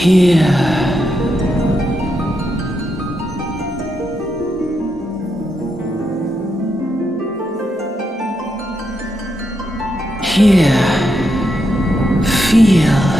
Here. Here. Feel.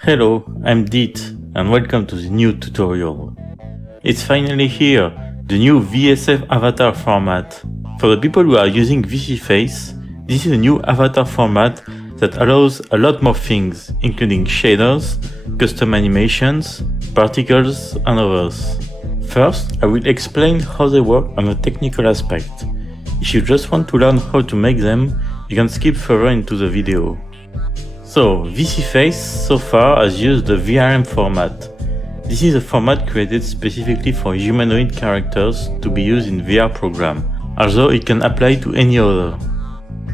Hello, I'm Dit and welcome to the new tutorial. It's finally here, the new VSF avatar format. For the people who are using VCFace, this is a new avatar format that allows a lot more things, including shaders, custom animations, particles and others. First, I will explain how they work on a technical aspect. If you just want to learn how to make them, you can skip further into the video. So, VCFace so far has used the VRM format. This is a format created specifically for humanoid characters to be used in VR program, although it can apply to any other.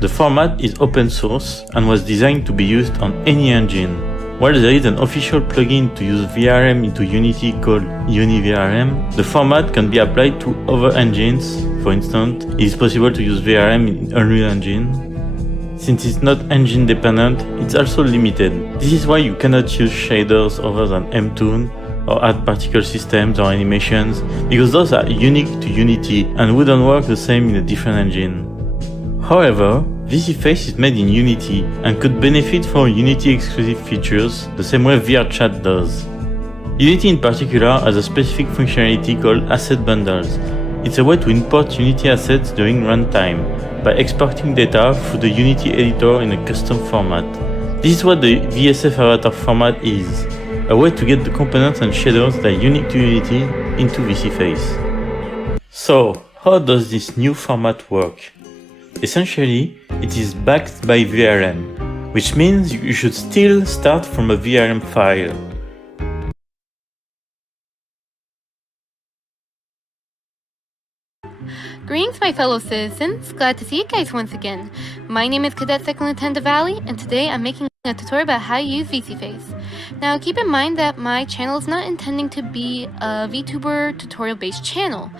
The format is open source and was designed to be used on any engine. While there is an official plugin to use VRM into Unity called UniVRM, the format can be applied to other engines. For instance, it is possible to use VRM in Unreal Engine. Since it's not engine dependent, it's also limited. This is why you cannot use shaders other than Mtoon or add particle systems or animations, because those are unique to Unity and wouldn't work the same in a different engine. However, VCFace is made in Unity and could benefit from Unity exclusive features the same way VRChat does. Unity in particular has a specific functionality called asset bundles. It's a way to import Unity assets during runtime by exporting data through the Unity editor in a custom format. This is what the VSF avatar format is, a way to get the components and shaders that are unique to Unity into VCFace. So, how does this new format work? Essentially, it is backed by VRM, which means you should still start from a VRM file. Greetings, my fellow citizens. Glad to see you guys once again. My name is Cadet Second Lieutenant Valley, and today I'm making a tutorial about how to use VCFace. Now, keep in mind that my channel is not intending to be a VTuber tutorial-based channel.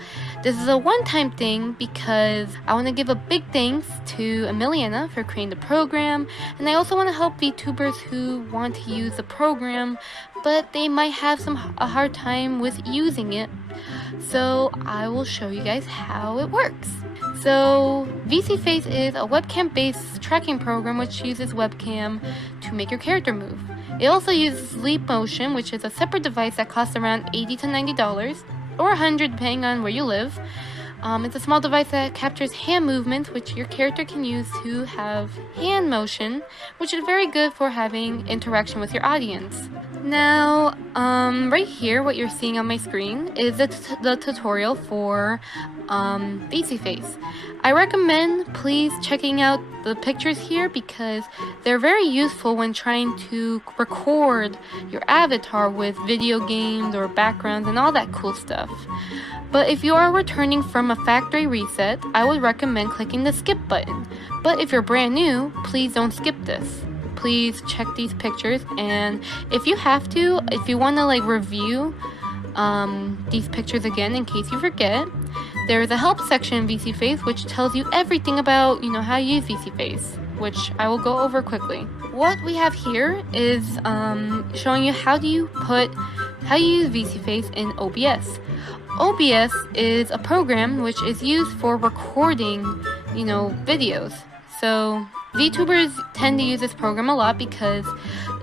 This is a one-time thing because I want to give a big thanks to Emiliana for creating the program, and I also want to help VTubers who want to use the program, but they might have a hard time with using it. So I will show you guys how it works. So VCFace is a webcam-based tracking program which uses webcam to make your character move. It also uses Leap Motion, which is a separate device that costs around $80 to $90 or $100 depending on where you live. It's a small device that captures hand movements, which your character can use to have hand motion, which is very good for having interaction with your audience. Now, right here, what you're seeing on my screen is the tutorial for VCFace. I recommend please checking out the pictures here because they're very useful when trying to record your avatar with video games or backgrounds and all that cool stuff. But if you are returning from a factory reset, I would recommend clicking the skip button. But if you're brand new, please don't skip this. Please check these pictures, and if you want to review these pictures again in case you forget, there is a help section in VCFace which tells you everything about how to use VCFace, which I will go over quickly. What we have here is showing you how you use VCFace in OBS. OBS is a program which is used for recording, videos. So VTubers tend to use this program a lot because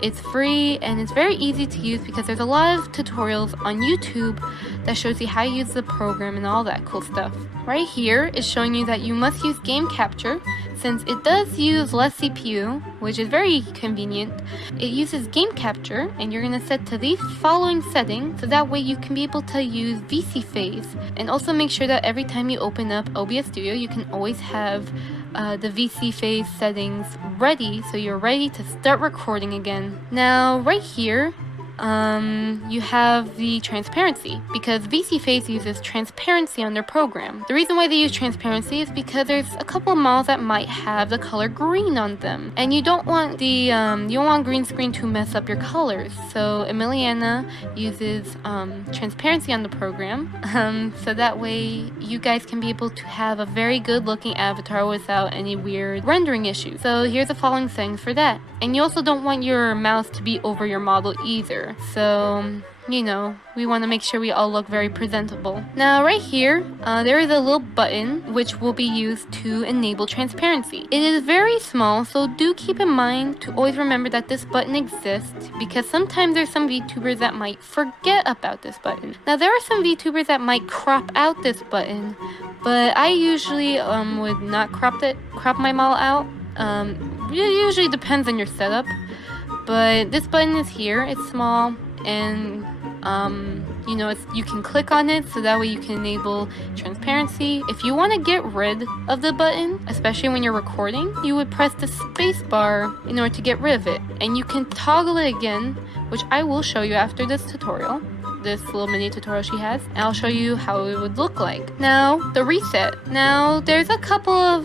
it's free and it's very easy to use because there's a lot of tutorials on YouTube that shows you how to use the program and all that cool stuff. Right here is showing you that you must use game capture since it does use less CPU, which is very convenient. It uses game capture and you're going to set to these following settings so that way you can be able to use VCFace, and also make sure that every time you open up OBS Studio you can always have the VCFace settings ready so you're ready to start recording again. Now right here you have the transparency because VCFace uses transparency on their program. The reason why they use transparency is because there's a couple of models that might have the color green on them, and you don't want green screen to mess up your colors. So Emiliana uses transparency on the program, so that way you guys can be able to have a very good looking avatar without any weird rendering issues. So here's the following settings for that. And you also don't want your mouse to be over your model either. So you know, we want to make sure we all look very presentable. Now right here, there is a little button which will be used to enable transparency. It is very small, so do keep in mind to always remember that this button exists, because sometimes there's some VTubers that might forget about this button. Now there are some VTubers that might crop out this button, but I usually would not crop my model out. It usually depends on your setup, but this button is here. It's small, and you know, you can click on it, so that way you can enable transparency. If you want to get rid of the button, especially when you're recording, you would press the space bar in order to get rid of it, and you can toggle it again, which I will show you after this tutorial. This little mini tutorial she has, and I'll show you how it would look like. Now, the reset. Now, there's a couple of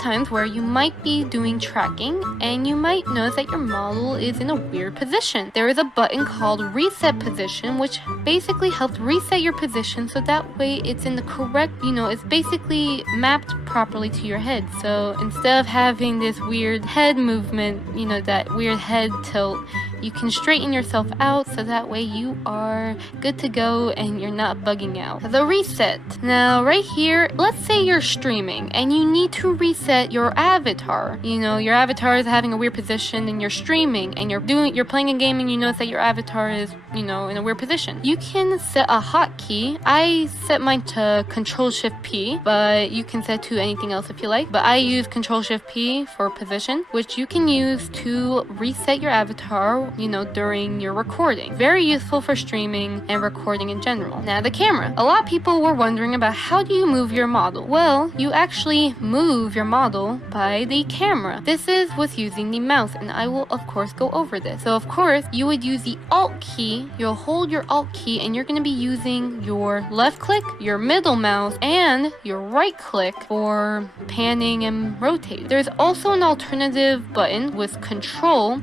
times where you might be doing tracking, and you might notice that your model is in a weird position. There is a button called reset position, which basically helps reset your position, so that way it's in the correct, you know, it's basically mapped properly to your head. So instead of having this weird head movement, you know, that weird head tilt, you can straighten yourself out, so that way you are good to go and you're not bugging out. The reset. Now right here, let's say you're streaming and you need to reset your avatar. You know, your avatar is having a weird position, and you're streaming and you're playing a game and you notice that your avatar is, you know, in a weird position. You can set a hotkey. I set mine to Control-Shift-P, but you can set to anything else if you like. But I use Control-Shift-P for position, which you can use to reset your avatar, you know, during your recording. Very useful for streaming and recording in general. Now the camera. A lot of people were wondering about how do you move your model. Well, you actually move your model by the camera. This is with using the mouse, and I will of course go over this. So of course, you would use the Alt key. You'll hold your Alt key, and you're going to be using your left click, your middle mouse, and your right click for panning and rotating. There's also an alternative button with Control,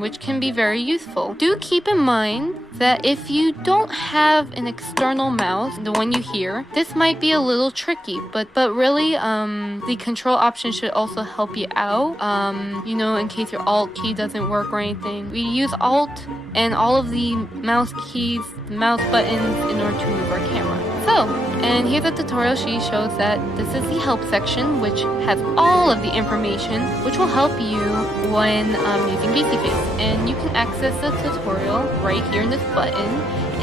which can be very useful. Do keep in mind that if you don't have an external mouse, the one you hear, this might be a little tricky, but really the control option should also help you out, you know, in case your Alt key doesn't work or anything. We use Alt and all of the mouse keys, the mouse buttons, in order to move our camera. So, and here's a tutorial. She shows that this is the help section, which has all of the information which will help you when using VCFace. And you can access the tutorial right here in this button,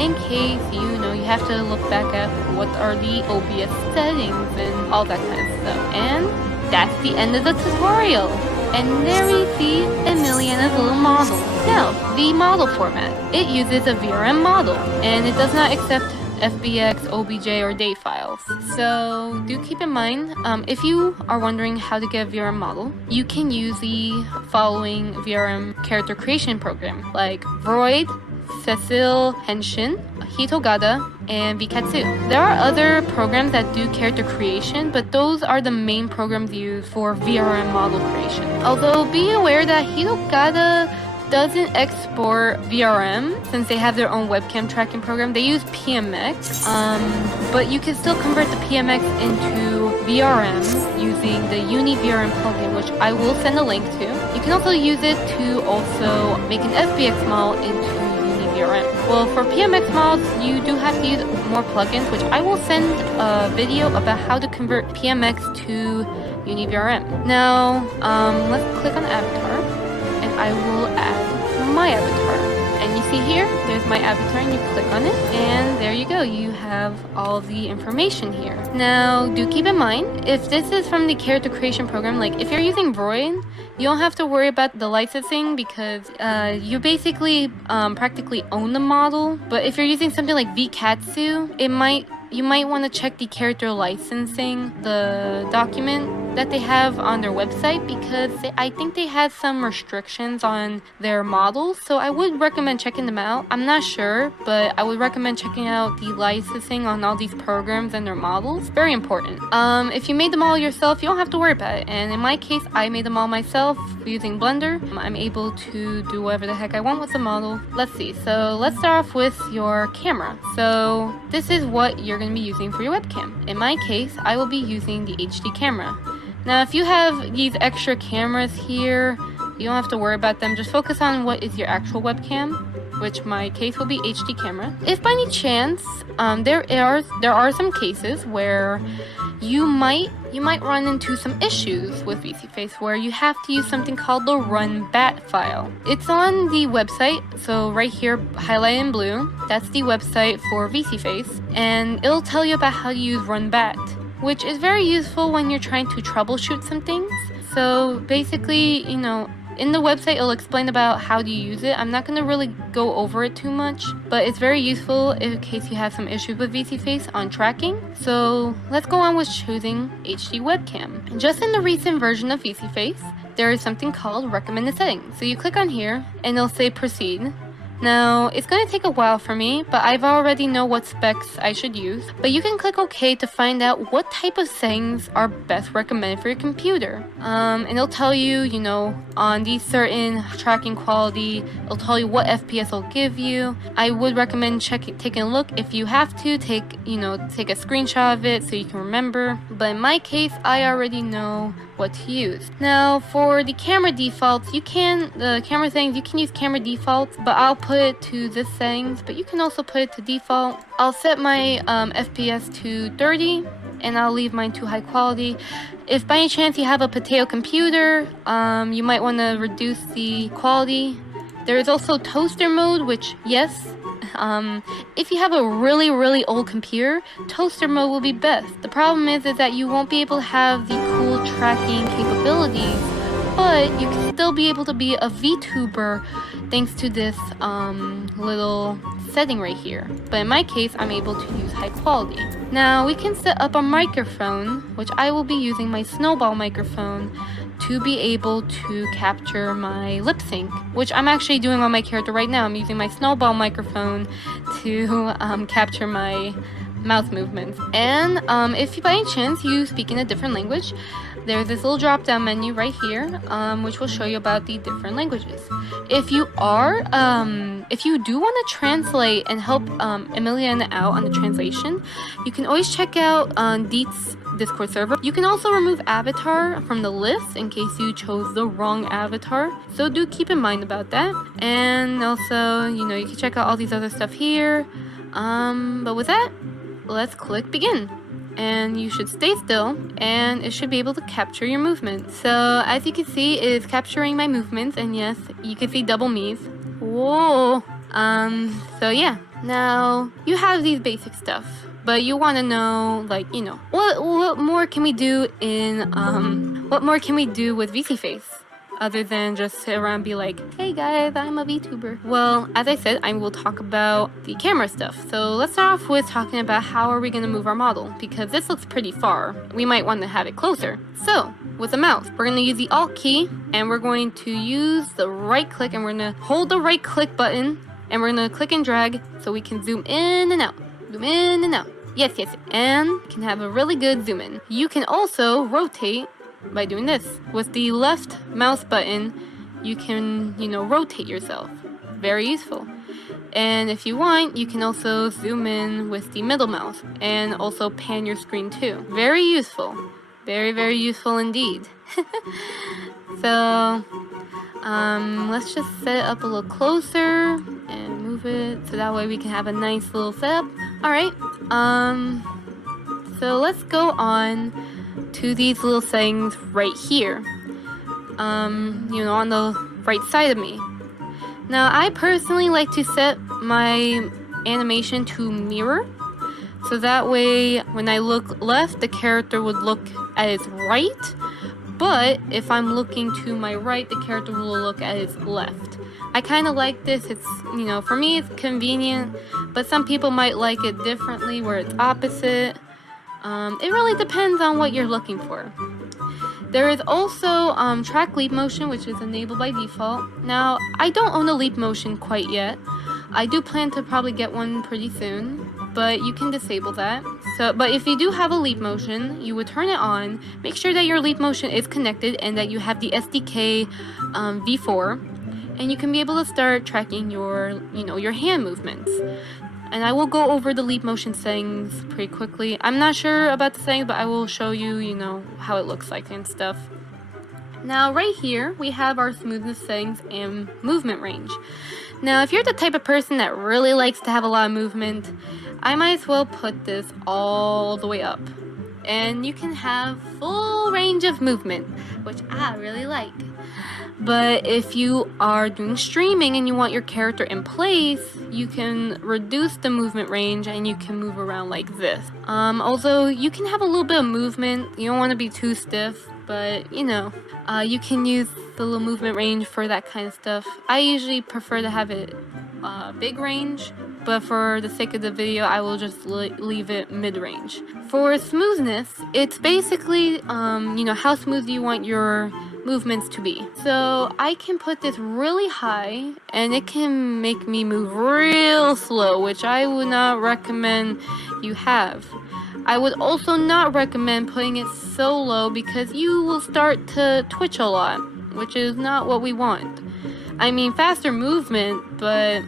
in case you know you have to look back at what are the OBS settings and all that kind of stuff. And that's the end of the tutorial. And there we see Emiliana's little model. Now, the model format. It uses a VRM model, and it does not accept FBX, OBJ, or date files. So do keep in mind, if you are wondering how to get a VRM model, you can use the following VRM character creation program, like Vroid, Cecil Henshin, Hitogada, and Vikatsu. There are other programs that do character creation, but those are the main programs used for VRM model creation. Although be aware that Hitogada doesn't export VRM, since they have their own webcam tracking program. They use PMX, but you can still convert the PMX into VRM using the UniVRM plugin, which I will send a link to. You can also use it to also make an FBX model into UniVRM. Well, for PMX models, you do have to use more plugins, which I will send a video about how to convert PMX to UniVRM. Now, let's click on Avatar, and I will add my avatar. And you see here, there's my avatar, and you click on it, and there you go. You have all the information here. Now, do keep in mind, if this is from the character creation program, like if you're using Vroid, you don't have to worry about the licensing, because you basically practically own the model. But if you're using something like Vikatsu, you might want to check the character licensing, the document that they have on their website, because I think they had some restrictions on their models. So I would recommend checking them out. I'm not sure, but I would recommend checking out the licensing on all these programs and their models. Very important. If you made them all yourself, you don't have to worry about it. And in my case, I made them all myself using Blender. I'm able to do whatever the heck I want with the model. Let's see. So let's start off with your camera. So this is what you're going to be using for your webcam. In my case, I will be using the HD camera. Now, if you have these extra cameras here, you don't have to worry about them. Just focus on what is your actual webcam. which my case will be HD camera. If by any chance, there are some cases where you might run into some issues with VisiFace where you have to use something called the run bat file. It's on the website, so right here highlighted in blue, that's the website for VisiFace, and it'll tell you about how to use run bat, which is very useful when you're trying to troubleshoot some things. So basically, in the website it'll explain about how to use it. I'm not going to really go over it too much, but it's very useful in case you have some issues with VisiFace on tracking. So let's go on with choosing HD webcam. Just in the recent version of VisiFace, there is something called recommended settings. So you click on here and it'll say proceed. Now, it's going to take a while for me, but I've already know what specs I should use. But you can click OK to find out what type of settings are best recommended for your computer. And it'll tell you, on these certain tracking quality, it'll tell you what FPS it'll give you. I would recommend taking a look. If you have to, take a screenshot of it so you can remember. But in my case, I already know what to use. Now, for the camera defaults, you can use camera defaults, but I'll put it to this settings, but you can also put it to default. I'll set my FPS to 30 and I'll leave mine to high quality. If by any chance you have a potato computer, you might want to reduce the quality. There is also toaster mode, which yes, if you have a really, really old computer, toaster mode will be best. The problem is that you won't be able to have the cool tracking capabilities, but you can still be able to be a VTuber thanks to this little setting right here. But in my case, I'm able to use high quality. Now we can set up a microphone, which I will be using my snowball microphone to be able to capture my lip sync, which I'm actually doing on my character right now. I'm using my snowball microphone to capture my mouth movements. And if you by any chance you speak in a different language, there's this little drop down menu right here, which will show you about the different languages. If you do want to translate and help Emiliana out on the translation, you can always check out Deet's Discord server. You can also remove avatar from the list in case you chose the wrong avatar, so do keep in mind about that. And also, you can check out all these other stuff here. But with that, let's click begin. And you should stay still, and it should be able to capture your movements. So as you can see, it is capturing my movements, and yes, you can see double me's. Whoa. So yeah, now you have these basic stuff, but you want to know, what more can we do with VisiFace? Other than just sit around and be like, hey guys, I'm a VTuber. Well, as I said, I will talk about the camera stuff. So let's start off with talking about how are we going to move our model, because this looks pretty far. We might want to have it closer. So with the mouse, we're going to use the Alt key, and we're going to use the right click, and we're going to hold the right click button, and we're going to click and drag so we can zoom in and out. Zoom in and out. Yes, and can have a really good zoom in. You can also rotate by doing this. With the left mouse button, you can, rotate yourself. Very useful. And if you want, you can also zoom in with the middle mouse and also pan your screen too. Very useful. Very, very useful indeed. So, let's just set it up a little closer and move it so that way we can have a nice little setup. Alright, so let's go on to these little settings right here, on the right side of me. Now, I personally like to set my animation to mirror, so that way when I look left, the character would look at its right, but if I'm looking to my right, the character will look at its left. I kind of like this. It's, for me it's convenient, but some people might like it differently where it's opposite. It really depends on what you're looking for. There is also track leap motion, which is enabled by default. Now, I don't own a leap motion quite yet. I do plan to probably get one pretty soon, but you can disable that. But if you do have a leap motion, you would turn it on. Make sure that your leap motion is connected and that you have the SDK v4, and you can be able to start tracking your hand movements. And I will go over the leap motion settings pretty quickly. I'm not sure about the settings, but I will show you, how it looks like and stuff. Now, right here, we have our smoothness settings and movement range. Now, if you're the type of person that really likes to have a lot of movement, I might as well put this all the way up. And you can have full range of movement, which I really like. But if you are doing streaming and you want your character in place, you can reduce the movement range and you can move around like this. Also, you can have a little bit of movement. You don't want to be too stiff, but you can use the little movement range for that kind of stuff. I usually prefer to have it big range, but for the sake of the video, I will just leave it mid-range. For smoothness, it's basically, how smooth you want your movements to be. So I can put this really high and it can make me move real slow, which I would not recommend you have. I would also not recommend putting it so low because you will start to twitch a lot, which is not what we want. I mean, faster movement, but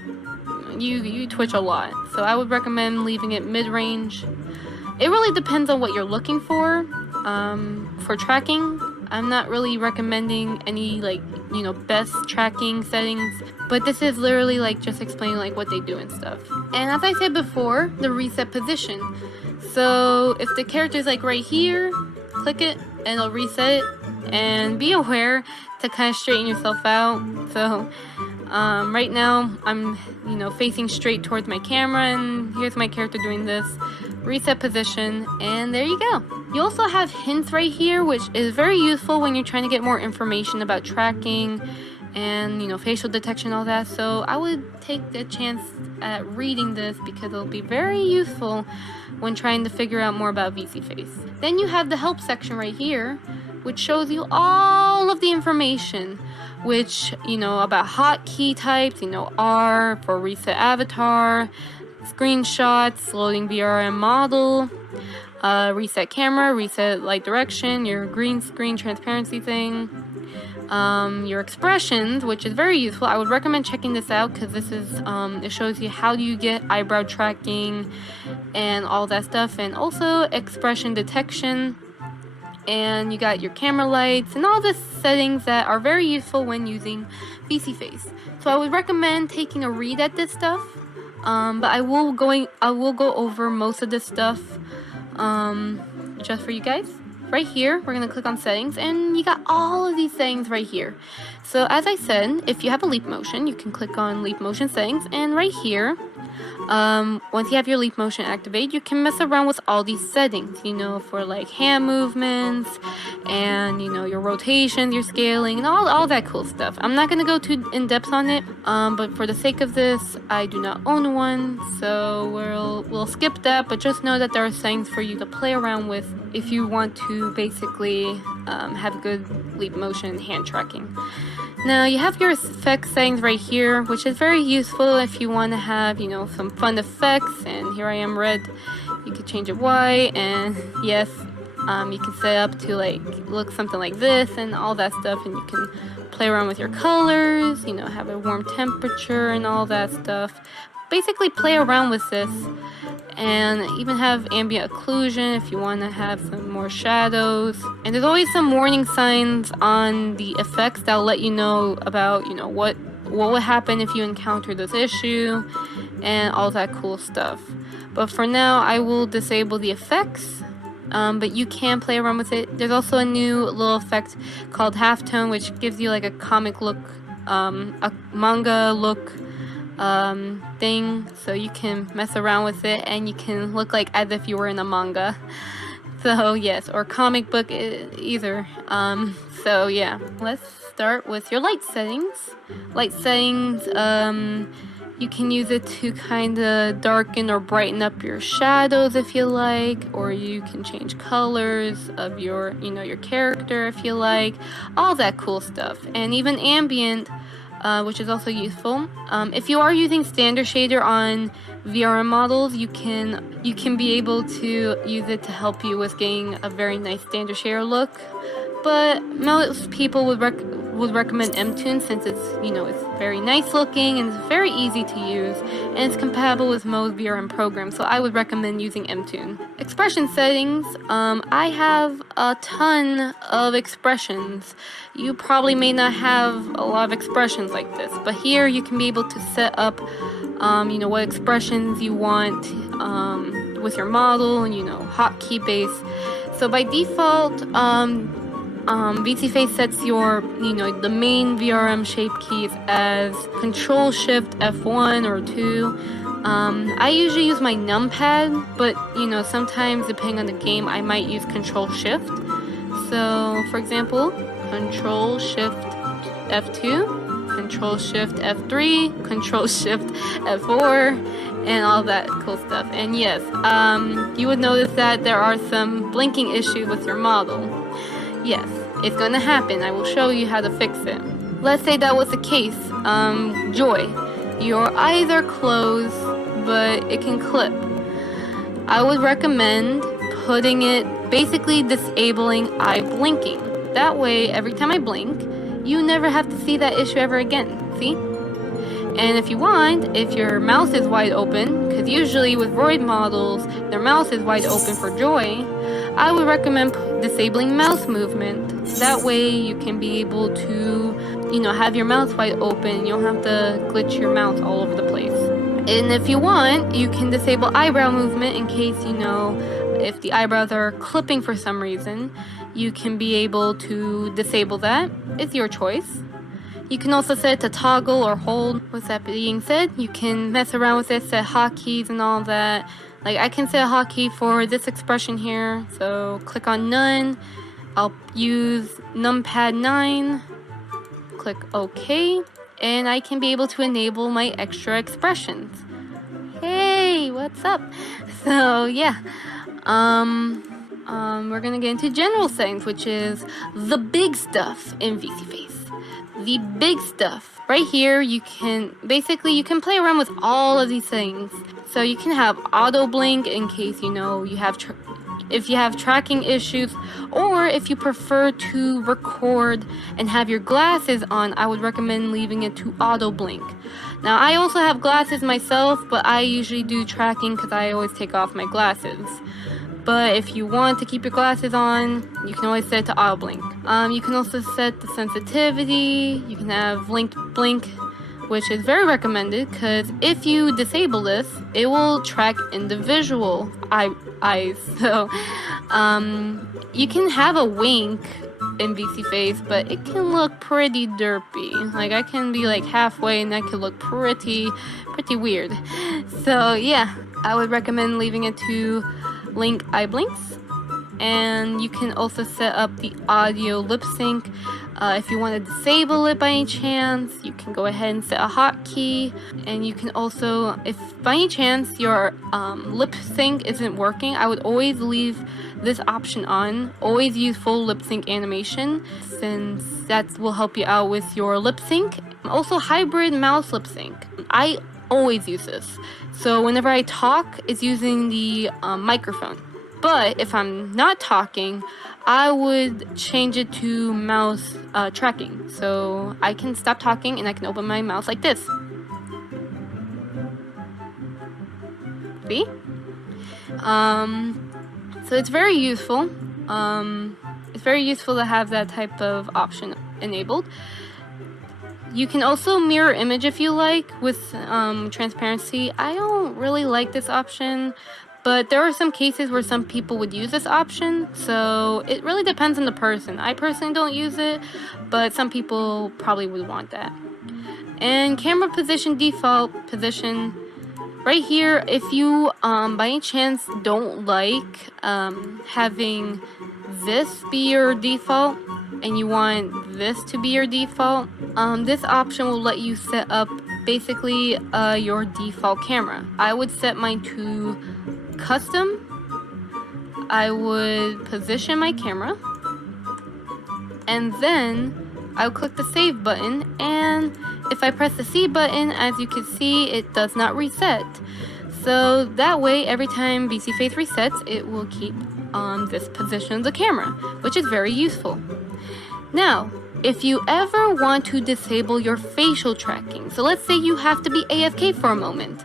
you twitch a lot. So I would recommend leaving it mid-range. It really depends on what you're looking for. For tracking, I'm not really recommending any best tracking settings, but this is literally just explaining what they do and stuff. And as I said before, the reset position. So if the character is right here, click it and it'll reset it. And be aware to kind of straighten yourself out. So right now I'm facing straight towards my camera, and here's my character doing this. Reset position, and there you go. You also have hints right here, which is very useful when you're trying to get more information about tracking and facial detection, all that. So I would take a chance at reading this because it'll be very useful when trying to figure out more about VSeeFace. Then you have the help section right here, which shows you all of the information, which about hotkey types, R for reset avatar, screenshots, loading VRM model, reset camera, reset light direction, your green screen transparency thing, your expressions, which is very useful. I would recommend checking this out because this is it shows you how do you get eyebrow tracking and all that stuff, and also expression detection. And you got your camera lights and all the settings that are very useful when using VSeeFace. So I would recommend taking a read at this stuff. But I will go over most of this stuff just for you guys. Right here, we're going to click on settings, and you got all of these settings right here. So as I said, if you have a leap motion, you can click on leap motion settings, and right here, once you have your leap motion activated, you can mess around with all these settings, for hand movements and your rotations, your scaling, and all that cool stuff. I'm not going to go too in depth on it, but for the sake of this, I do not own one, so we'll skip that. But just know that there are settings for you to play around with if you want to basically have good leap motion hand tracking. Now you have your effects settings right here, which is very useful if you want to have, some fun effects. And here I am red. You can change it white, and yes, you can set up to look something like this and all that stuff, and you can play around with your colors, have a warm temperature and all that stuff. Basically play around with this, and even have ambient occlusion if you want to have some more shadows. And there's always some warning signs on the effects that'll let you know about what would happen if you encounter this issue and all that cool stuff. But for now, I will disable the effects, but you can play around with it. There's also a new little effect called halftone, which gives you a comic look, a manga look thing, so you can mess around with it and you can look as if you were in a manga. So yes, or comic book, either. So yeah, let's start with your light settings. Light settings, you can use it to kind of darken or brighten up your shadows if you like, or you can change colors of your your character if you like, all that cool stuff. And even ambient, which is also useful. If you are using standard shader on VRM models, you can be able to use it to help you with getting a very nice standard shader look. But most people would would recommend Mtune since it's, it's very nice looking and it's very easy to use, and it's compatible with most VRM programs, so I would recommend using Mtune. Expression settings, I have a ton of expressions. You probably may not have a lot of expressions like this, but here you can be able to set up, what expressions you want with your model, and hotkey base. So by default, VCFace sets your, the main VRM shape keys as Control Shift F1 or 2. I usually use my numpad, but sometimes depending on the game, I might use Control Shift. So for example, Control Shift F2, Control Shift F3, Control Shift F4, and all that cool stuff. And yes, you would notice that there are some blinking issues with your model. Yes, it's gonna happen. I will show you how to fix it. Let's say that was the case. Joy, your eyes are closed, but it can clip. I would recommend putting it, basically disabling eye blinking. That way, every time I blink, you never have to see that issue ever again. See? And if you want, if your mouse is wide open, because usually with Roid models, their mouse is wide open for Joy, I would recommend disabling mouse movement. That way you can be able to, have your mouse wide open. You don't have to glitch your mouse all over the place. And if you want, you can disable eyebrow movement in case, if the eyebrows are clipping for some reason, you can be able to disable that. It's your choice. You can also set it to toggle or hold. With that being said, you can mess around with it, set hotkeys and all that. Like I can set a hotkey for this expression here. So click on none. I'll use numpad 9. Click OK. And I can be able to enable my extra expressions. Hey, what's up? So yeah. We're gonna get into general settings, which is the big stuff in VCFace. The big stuff. Right here, you can play around with all of these things. So you can have auto blink in case you have if you have tracking issues, or if you prefer to record and have your glasses on, I would recommend leaving it to auto blink. Now I also have glasses myself, but I usually do tracking because I always take off my glasses. But if you want to keep your glasses on, you can always set it to auto blink. You can also set the sensitivity. You can have linked blink, which is very recommended because if you disable this, it will track individual eyes. So you can have a wink in VCFace, but it can look pretty derpy. Like I can be like halfway and that could look pretty weird. So yeah, I would recommend leaving it to link eye blinks. And you can also set up the audio lip sync. If you want to disable it by any chance, you can go ahead and set a hotkey. And you can also, if by any chance your lip sync isn't working, I would always leave this option on. Always use full lip sync animation, since that will help you out with your lip sync. Also hybrid mouse lip sync. I always use this. So whenever I talk, it's using the microphone. But if I'm not talking, I would change it to mouse tracking. So I can stop talking and I can open my mouse like this. See? So it's very useful. It's very useful to have that type of option enabled. You can also mirror image if you like with transparency. I don't really like this option, but there are some cases where some people would use this option, so it really depends on the person. I personally don't use it, but some people probably would want that. And camera position, default position, right here, if you by any chance don't like having this be your default and you want this to be your default, this option will let you set up basically your default camera. I would set mine to custom. I would position my camera and then I'll click the save button, and if I press the C button, as you can see, it does not reset. So that way, every time VCFace resets, it will keep this position of the camera, which is very useful. Now, if you ever want to disable your facial tracking, so let's say you have to be AFK for a moment,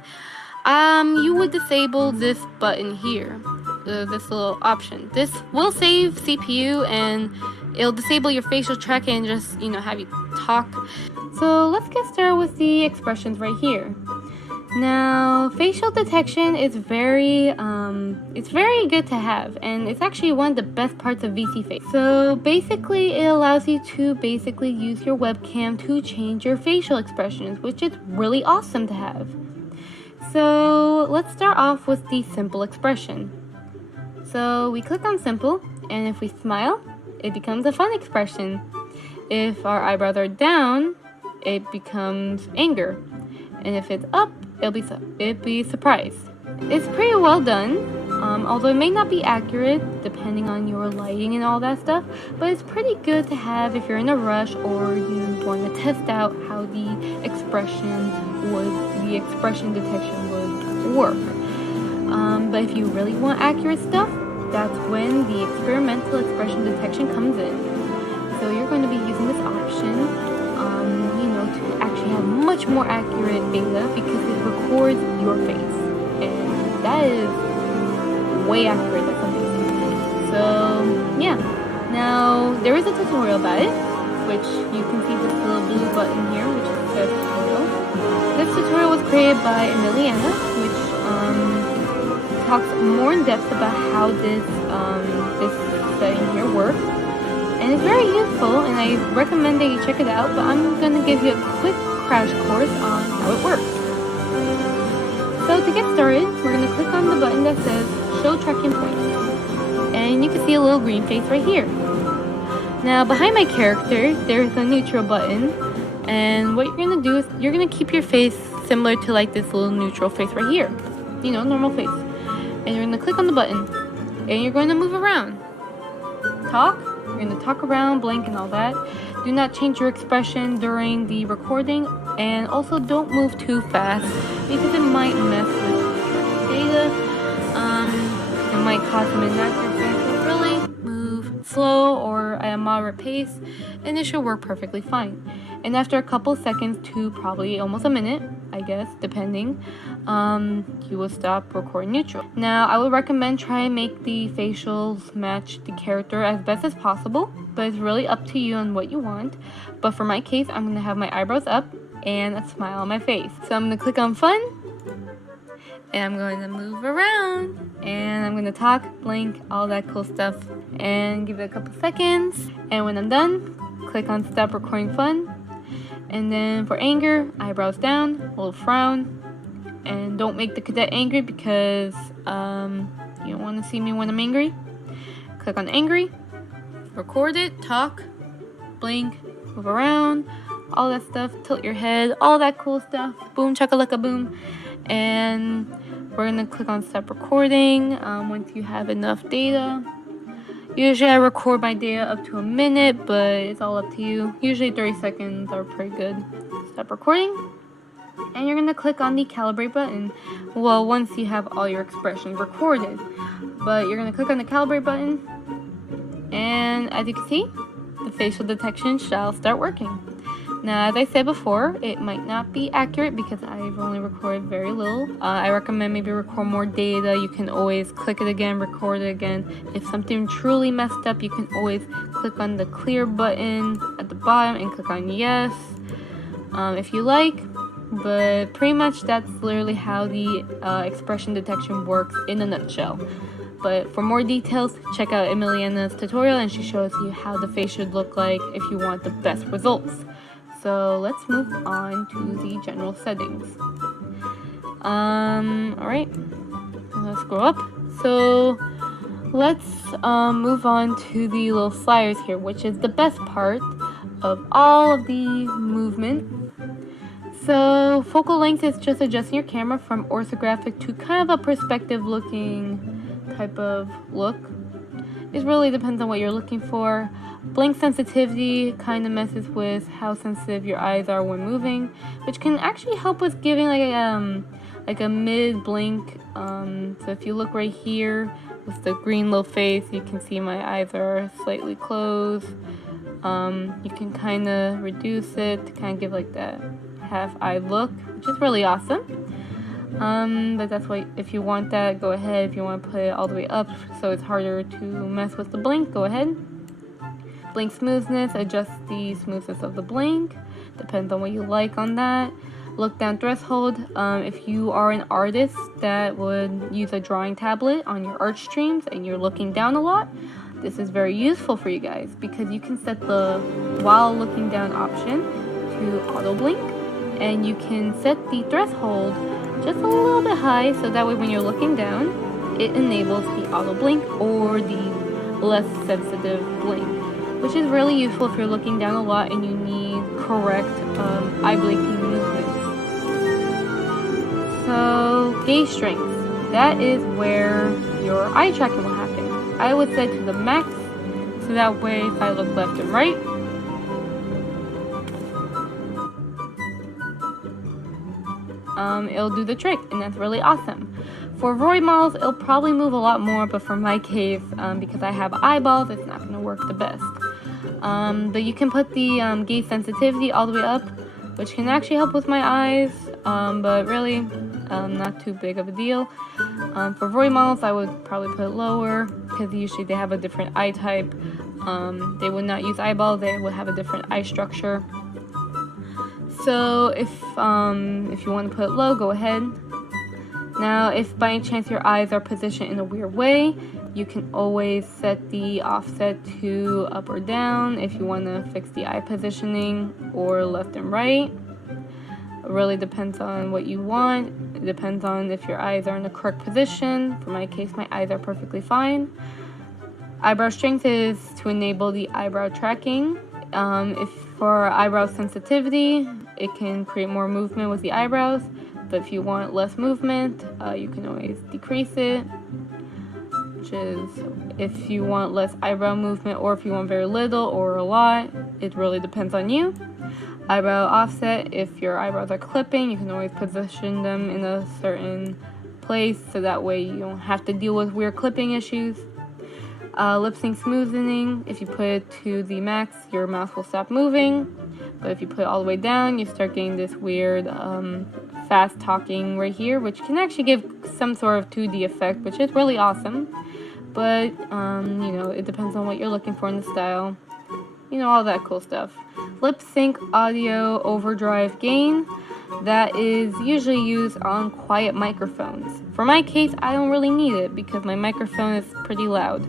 you would disable this button here, this little option. This will save CPU and it'll disable your facial tracking and just, have you talk. So let's get started with the expressions right here. Now, facial detection is it's very good to have, and it's actually one of the best parts of VC Face. So basically, it allows you to use your webcam to change your facial expressions, which is really awesome to have. So let's start off with the simple expression. So we click on simple, and if we smile, it becomes a fun expression. If our eyebrows are down, it becomes anger. And if it's up, it'd be surprise. It's pretty well done, although it may not be accurate depending on your lighting and all that stuff, but it's pretty good to have if you're in a rush or you want to test out how the expression detection would work. But if you really want accurate stuff, that's when the experimental expression detection comes in. So you're going to be using this option to actually have much more accurate data because it records your face, and that is way accurate. That's amazing. So yeah, now there is a tutorial about it, which you can see this little blue button here, which says tutorial. This tutorial was created by Emiliana, which talks more in depth about how this setting here works. And it's very useful, and I recommend that you check it out, but I'm going to give you a quick crash course on how it works. So to get started, we're going to click on the button that says Show Tracking Points. And you can see a little green face right here. Now behind my character, there's a neutral button, and what you're going to do is you're going to keep your face similar to like this little neutral face right here. Normal face. And you're going to click on the button, and you're going to move around. Talk. You're going to talk around, blink, and all that. Do not change your expression during the recording, and also don't move too fast because it might mess with data. It might cause some inaccuracy. So really move slow or at a moderate pace, and it should work perfectly fine. And after a couple seconds to probably almost a minute, I guess, depending, you will stop recording neutral. Now, I would recommend try and make the facials match the character as best as possible, but it's really up to you on what you want. But for my case, I'm going to have my eyebrows up and a smile on my face. So I'm going to click on fun, and I'm going to move around, and I'm going to talk, blink, all that cool stuff, and give it a couple seconds. And when I'm done, click on stop recording fun. And then for anger, eyebrows down, a little frown, and don't make the cadet angry because you don't want to see me when I'm angry. Click on angry, record it, talk, blink, move around, all that stuff, tilt your head, all that cool stuff, boom chakalaka boom. And we're gonna click on stop recording once you have enough data. Usually I record my data up to a minute, but it's all up to you. Usually 30 seconds are pretty good. Stop recording. And you're going to click on the calibrate button. Well, once you have all your expressions recorded. But you're going to click on the calibrate button. And as you can see, the facial detection shall start working. Now, as I said before, it might not be accurate because I've only recorded very little. I recommend maybe record more data. You can always click it again, record it again. If something truly messed up, you can always click on the clear button at the bottom and click on yes if you like. But pretty much that's literally how the expression detection works in a nutshell. But for more details, check out Emiliana's tutorial, and she shows you how the face should look like if you want the best results. So let's move on to the general settings. Alright, let's scroll up. So let's move on to the little sliders here, which is the best part of all of the movement. So focal length is just adjusting your camera from orthographic to kind of a perspective looking type of look. It really depends on what you're looking for. Blink sensitivity kind of messes with how sensitive your eyes are when moving, which can actually help with giving like a mid blink. So if you look right here with the green little face, you can see my eyes are slightly closed. You can kind of reduce it to kind of give like that half-eye look, which is really awesome. But that's why, if you want that, go ahead. If you want to put it all the way up so it's harder to mess with the blink, go ahead. Blink smoothness, adjust the smoothness of the blink, depends on what you like on that. Look down threshold, if you are an artist that would use a drawing tablet on your art streams and you're looking down a lot, this is very useful for you guys because you can set the while looking down option to auto blink, and you can set the threshold just a little bit high so that way when you're looking down, it enables the auto blink or the less sensitive blink, which is really useful if you're looking down a lot and you need correct eye blinking movements. So gaze strength, that is where your eye tracking will happen. I would set to the max, so that way if I look left and right, it'll do the trick, and that's really awesome. For Roy models, it'll probably move a lot more, but for my case, because I have eyeballs, it's not going to work the best. But you can put the gaze sensitivity all the way up, which can actually help with my eyes, but really not too big of a deal. For Roy models, I would probably put it lower because usually they have a different eye type. They would not use eyeballs, they would have a different eye structure. So if you want to put it low, go ahead. Now, if by any chance your eyes are positioned in a weird way, you can always set the offset to up or down if you want to fix the eye positioning, or left and right. It really depends on what you want. It depends on if your eyes are in the correct position. For my case, my eyes are perfectly fine. Eyebrow strength is to enable the eyebrow tracking. If for eyebrow sensitivity, it can create more movement with the eyebrows. But if you want less movement, you can always decrease it, which is if you want less eyebrow movement, or if you want very little or a lot, it really depends on you. Eyebrow offset, if your eyebrows are clipping, you can always position them in a certain place so that way you don't have to deal with weird clipping issues. Lip sync smoothing, if you put it to the max, your mouth will stop moving, but if you put it all the way down, you start getting this weird fast talking right here, which can actually give some sort of 2D effect, which is really awesome. But you know, it depends on what you're looking for in the style, you know, all that cool stuff. Lip sync audio overdrive gain, that is usually used on quiet microphones. For my case, I don't really need it because my microphone is pretty loud.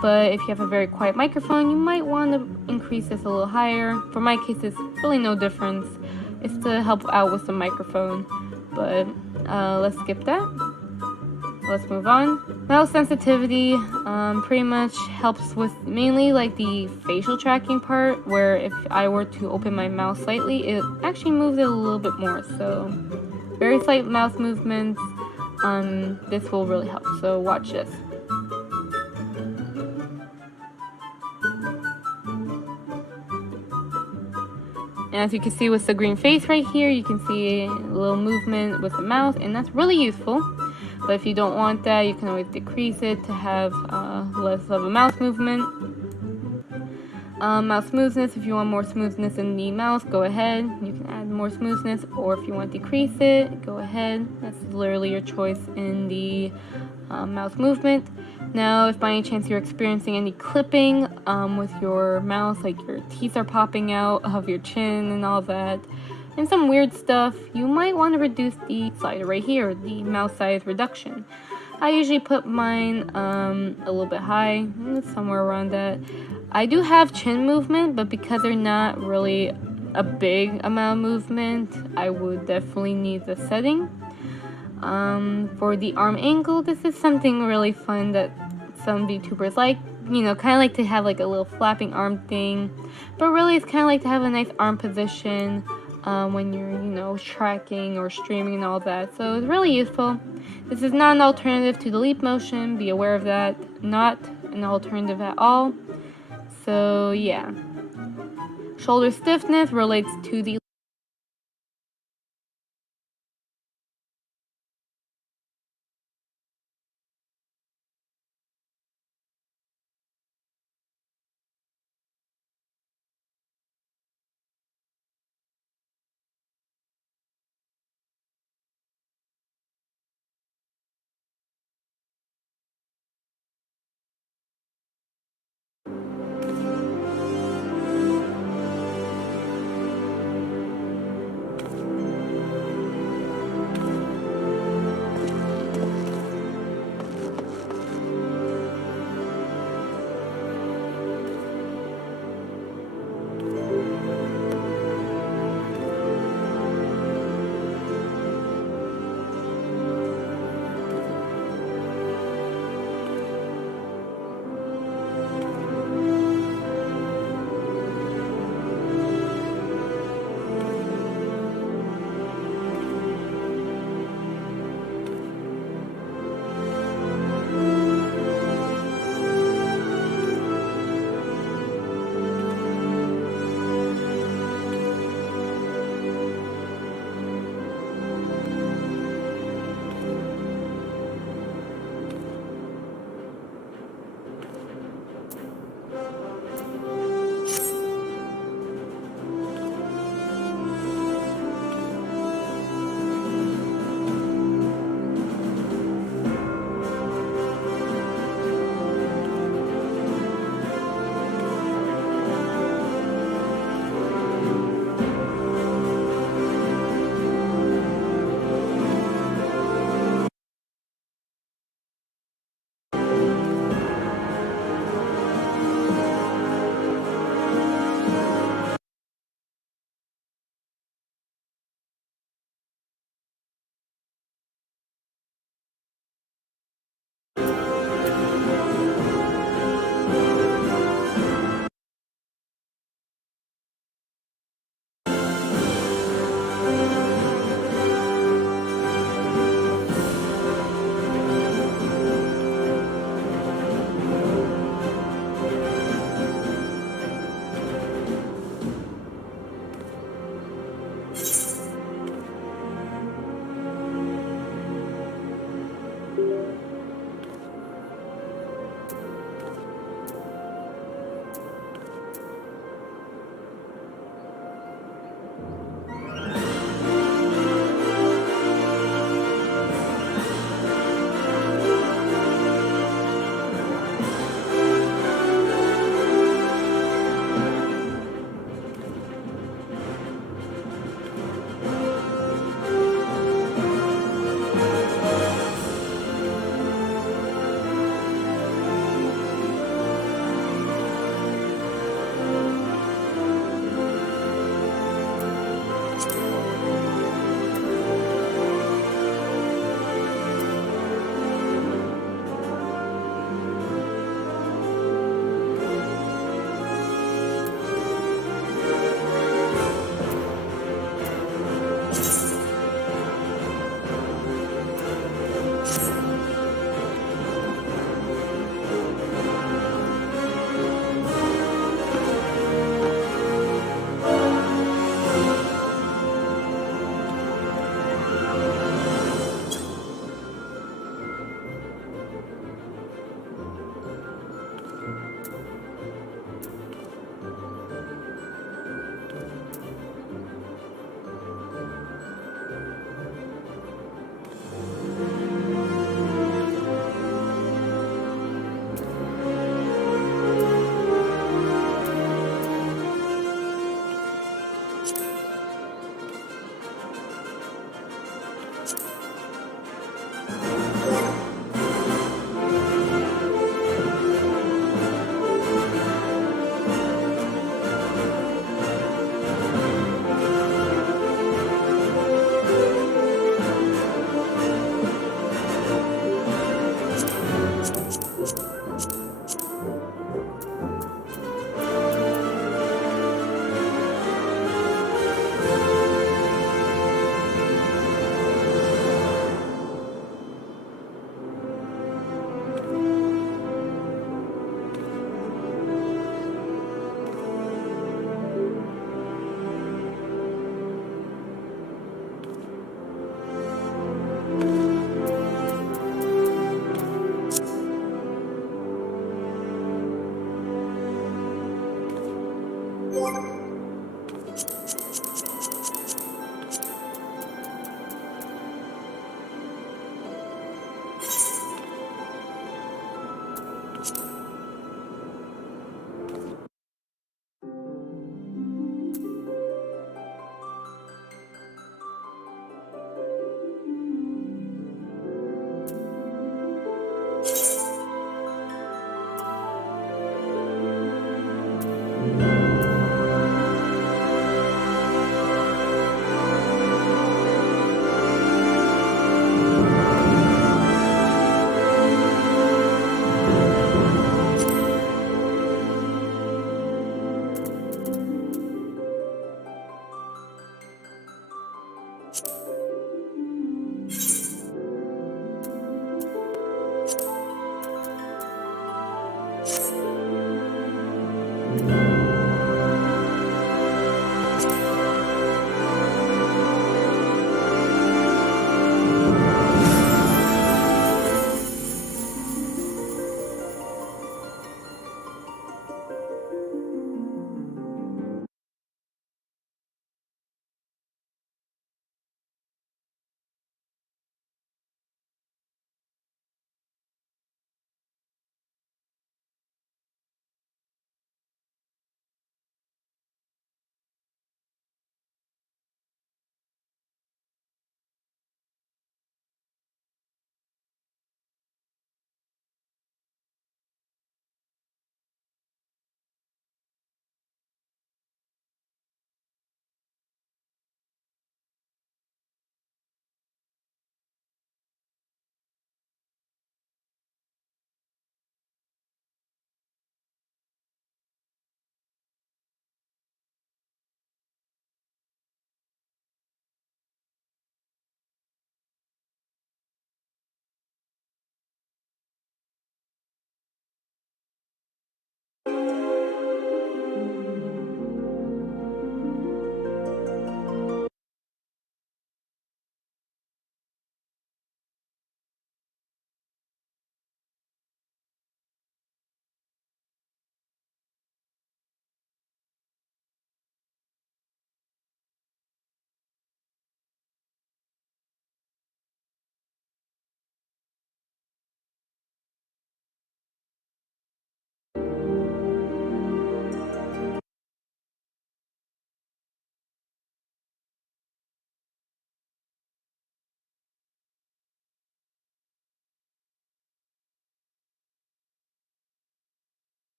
But if you have a very quiet microphone, you might want to increase this a little higher. For my case, it's really no difference. It's to help out with the microphone. But let's skip that. Let's move on. Mouse sensitivity pretty much helps with mainly like the facial tracking part, where if I were to open my mouth slightly, it actually moves it a little bit more. So very slight mouth movements, this will really help. So watch this. And as you can see with the green face right here, you can see a little movement with the mouth, and that's really useful. But if you don't want that, you can always decrease it to have less of a mouth movement. Mouth smoothness, if you want more smoothness in the mouth, go ahead. You can add more smoothness, or if you want to decrease it, go ahead. That's literally your choice in the mouth movement. Now, if by any chance you're experiencing any clipping with your mouth, like your teeth are popping out of your chin and all that, and some weird stuff, you might want to reduce the slider right here, the mouth size reduction. I usually put mine a little bit high, somewhere around that. I do have chin movement, but because they're not really a big amount of movement, I would definitely need the setting. For the arm angle, this is something really fun that some VTubers like, you know, kind of like to have like a little flapping arm thing, but really it's kind of like to have a nice arm position when you're, you know, tracking or streaming and all that. So it's really useful. This is not an alternative to the leap motion, be aware of that. Not an alternative at all. So yeah. Shoulder stiffness relates to the